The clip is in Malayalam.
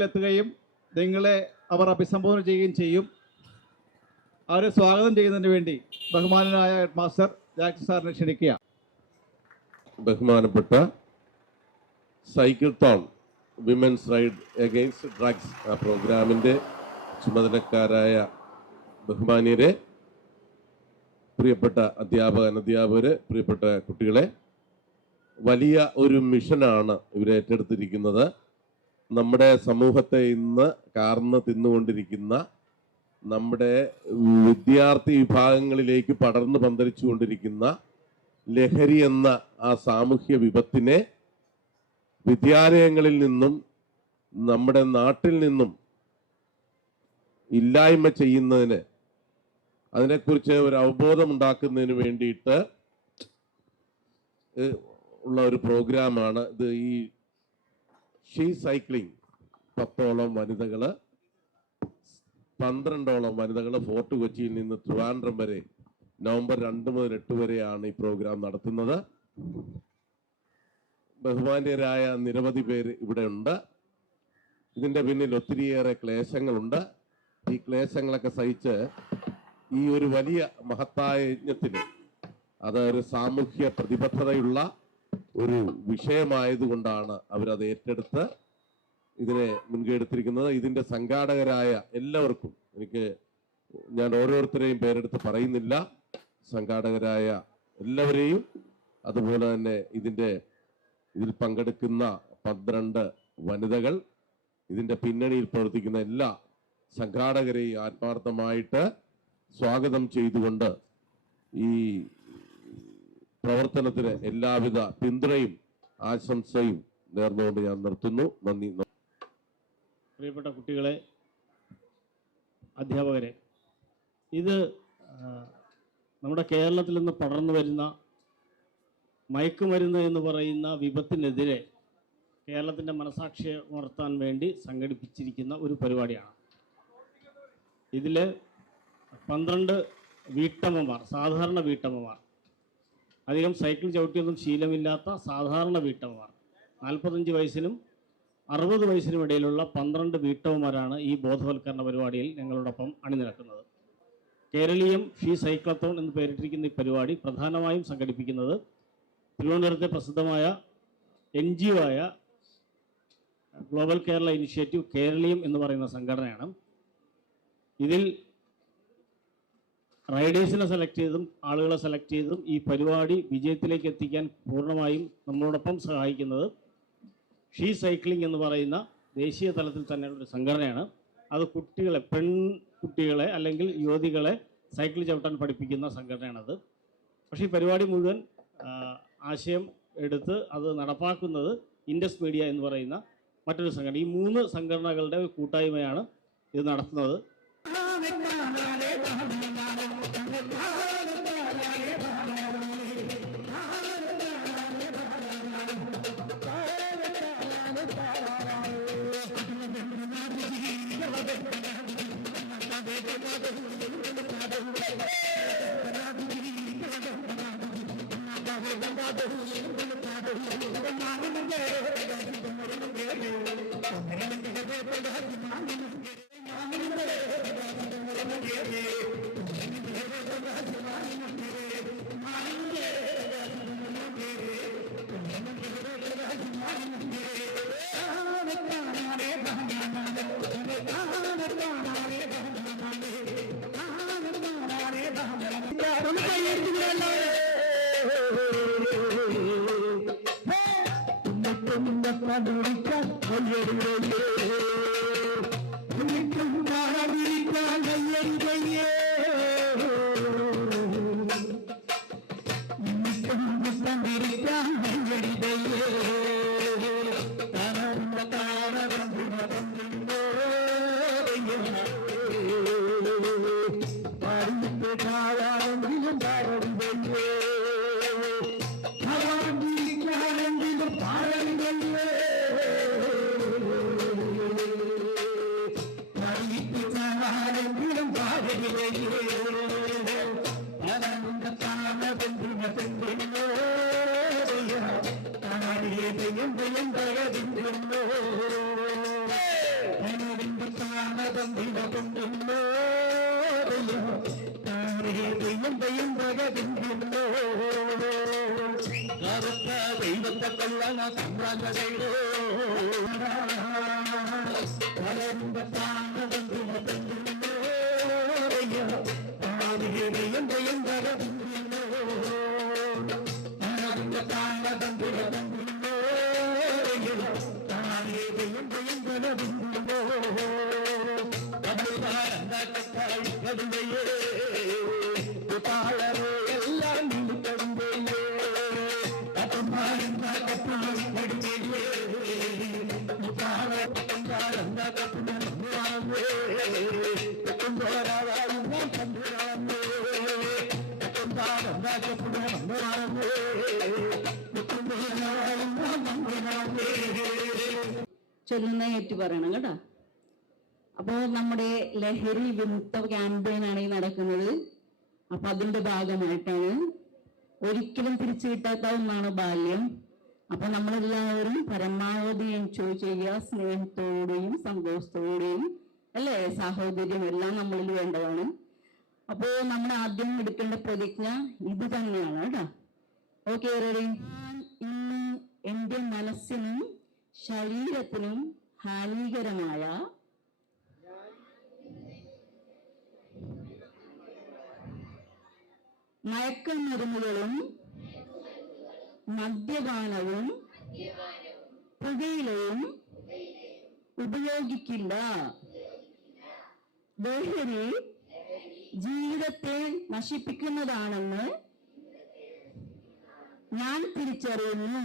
മുകളിൽ എത്തുകയും നിങ്ങളെ അവർ അഭിസംബോധന ചെയ്യുകയും ചെയ്യും. അവരെ സ്വാഗതം ചെയ്യുന്നതിന് വേണ്ടി ബഹുമാനനായ ഹെഡ് മാസ്റ്റർ ജാക്സൺ സാറിനെ ക്ഷണിക്കുക. ബഹുമാനപ്പെട്ട cycle tone women's ride against drugs പ്രോഗ്രാമിൻ്റെ ചുമതലക്കാരായ ബഹുമാന്യരെ, പ്രിയപ്പെട്ട അധ്യാപകരെ, പ്രിയപ്പെട്ട കുട്ടികളെ, വലിയ ഒരു മിഷനാണ് ഇവർ ഏറ്റെടുത്തിരിക്കുന്നത്. നമ്മുടെ സമൂഹത്തെ ഇന്ന് കാർന്ന് തിന്നുകൊണ്ടിരിക്കുന്ന നമ്മുടെ വിദ്യാർത്ഥി വിഭാഗങ്ങളിലേക്ക് പടർന്നു പന്തലിച്ചു കൊണ്ടിരിക്കുന്ന ലഹരി എന്ന ആ സാമൂഹ്യ വിപത്തിനെ വിദ്യാലയങ്ങളിൽ നിന്നും നമ്മുടെ നാട്ടിൽ നിന്നും ഇല്ലായ്മ ചെയ്യുന്നതിന്, അതിനെക്കുറിച്ച് ഒരു അവബോധം ഉണ്ടാക്കുന്നതിന് വേണ്ടിയിട്ട് ഉള്ള ഒരു പ്രോഗ്രാമാണ് ഇത്. ഈ ഷീ സൈക്ലിംഗ് 10ഓളം വനിതകൾ, 12ഓളം വനിതകൾ ഫോർട്ട് കൊച്ചിയിൽ നിന്ന് ട്രിവാൻഡ്രം വരെ നവംബർ 2 മുതൽ 8 വരെയാണ് ഈ പ്രോഗ്രാം നടത്തുന്നത്. ബഹുമാന്യരായ നിരവധി പേര് ഇവിടെ ഉണ്ട്. ഇതിൻ്റെ പിന്നിൽ ഒത്തിരിയേറെ ക്ലേശങ്ങളുണ്ട്. ഈ ക്ലേശങ്ങളൊക്കെ സഹിച്ച് ഈ ഒരു വലിയ മഹത്തായ യജ്ഞത്തിന്, അതൊരു സാമൂഹ്യ പ്രതിബദ്ധതയുള്ള ഒരു വിഷയമായതുകൊണ്ടാണ് അവരത് ഏറ്റെടുത്ത് ഇതിനെ മുൻകൈ എടുത്തിരിക്കുന്നത്. ഇതിൻ്റെ സംഘാടകരായ എല്ലാവർക്കും ഞാൻ ഓരോരുത്തരെയും പേരെടുത്ത് പറയുന്നില്ല. സംഘാടകരായ എല്ലാവരെയും, അതുപോലെ തന്നെ ഇതിൽ പങ്കെടുക്കുന്ന 12 വനിതകൾ, ഇതിൻ്റെ പിന്നണിയിൽ പ്രവർത്തിക്കുന്ന എല്ലാ സംഘാടകരെയും ആത്മാർത്ഥമായിട്ട് സ്വാഗതം ചെയ്തുകൊണ്ട് ഈ പ്രവർത്തനത്തിന് എല്ലാവിധ പിന്തുണയും ആശംസയും നേർന്നുകൊണ്ട് ഞാൻ നിർത്തുന്നു. നന്ദി. പ്രിയപ്പെട്ട കുട്ടികളെ, അധ്യാപകരെ, ഇത് നമ്മുടെ കേരളത്തിൽ നിന്ന് പടർന്നു വരുന്ന മയക്കുമരുന്ന് എന്ന് പറയുന്ന വിപത്തിനെതിരെ കേരളത്തിൻ്റെ മനസാക്ഷിയെ ഉണർത്താൻ വേണ്ടി സംഘടിപ്പിച്ചിരിക്കുന്ന ഒരു പരിപാടിയാണ്. ഇതിൽ 12 വീട്ടമ്മമാർ, സാധാരണ വീട്ടമ്മമാർ, അധികം സൈക്കിൾ ചവിട്ടിയൊന്നും ശീലമില്ലാത്ത സാധാരണ വീട്ടമ്മമാർ, 45 വയസ്സിനും 60 വയസ്സിനും ഇടയിലുള്ള 12 വീട്ടമ്മമാരാണ് ഈ ബോധവൽക്കരണ പരിപാടിയിൽ ഞങ്ങളോടൊപ്പം അണിനിരക്കുന്നത്. കേരളീയം ഷീ സൈക്ലത്തോൺ എന്ന് പേരിട്ടിരിക്കുന്ന ഈ പരിപാടി പ്രധാനമായും സംഘടിപ്പിക്കുന്നത് തിരുവനന്തപുരത്തെ പ്രസിദ്ധമായ NGO ആയ ഗ്ലോബൽ കേരള ഇനിഷ്യേറ്റീവ് കേരളീയം എന്ന് പറയുന്ന സംഘടനയാണ്. ഇതിൽ റൈഡേഴ്സിനെ സെലക്ട് ചെയ്തും ആളുകളെ സെലക്ട് ചെയ്തും ഈ പരിപാടി വിജയത്തിലേക്ക് എത്തിക്കാൻ പൂർണ്ണമായും നമ്മളോടൊപ്പം സഹായിക്കുന്നത് ഷീ സൈക്ലിംഗ് എന്ന് പറയുന്ന ദേശീയ തലത്തിൽ തന്നെയുള്ള ഒരു സംഘടനയാണ്. അത് പെൺകുട്ടികളെ അല്ലെങ്കിൽ യുവതികളെ സൈക്കിൾ ചവിട്ടാൻ പഠിപ്പിക്കുന്ന സംഘടനയാണത്. പക്ഷേ ഈ പരിപാടി മുഴുവൻ ആശയം എടുത്ത് അത് നടപ്പാക്കുന്നത് ഇൻഡസ് മീഡിയ എന്ന് പറയുന്ന മറ്റൊരു സംഘടന. ഈ 3 സംഘടനകളുടെ ഒരു കൂട്ടായ്മയാണ് ഇത് നടത്തുന്നത്. ദൈവത്തെ കൊല്ലണ സാമ്രാജ്യതയോ ചൊല്ലുന്ന ഏറ്റു പറയണം കേട്ടോ. അപ്പോൾ നമ്മുടെ ലഹരി വിമുക്ത ക്യാമ്പയിനാണ് ഈ നടക്കുന്നത്. അപ്പൊ അതിന്റെ ഭാഗമായിട്ടാണ് ഒരിക്കലും തിരിച്ചു കിട്ടാത്ത ഒന്നാണ് ബാല്യം. അപ്പൊ നമ്മളെല്ലാവരും പരമാവധി എൻജോയ് ചെയ്യുക, സ്നേഹത്തോടെയും സന്തോഷത്തോടെയും, അല്ലേ, സാഹോദര്യം എല്ലാം നമ്മളിൽ വേണ്ടതാണ്. അപ്പോ നമ്മൾ ആദ്യം എടുക്കേണ്ട പ്രതിജ്ഞ ഇത് തന്നെയാണ് കേട്ടോ. Okay, ready? ഇന്ന് എന്റെ മനസ്സിനും ശരീരത്തിനും ഹാനികരമായ മയക്കുമരുന്നുകളും മദ്യപാനവും പുകയിലയും ഉപയോഗിക്കില്ല. ലഹരി ജീവിതത്തെ നശിപ്പിക്കുന്നതാണെന്ന് ഞാൻ തിരിച്ചറിയുന്നു.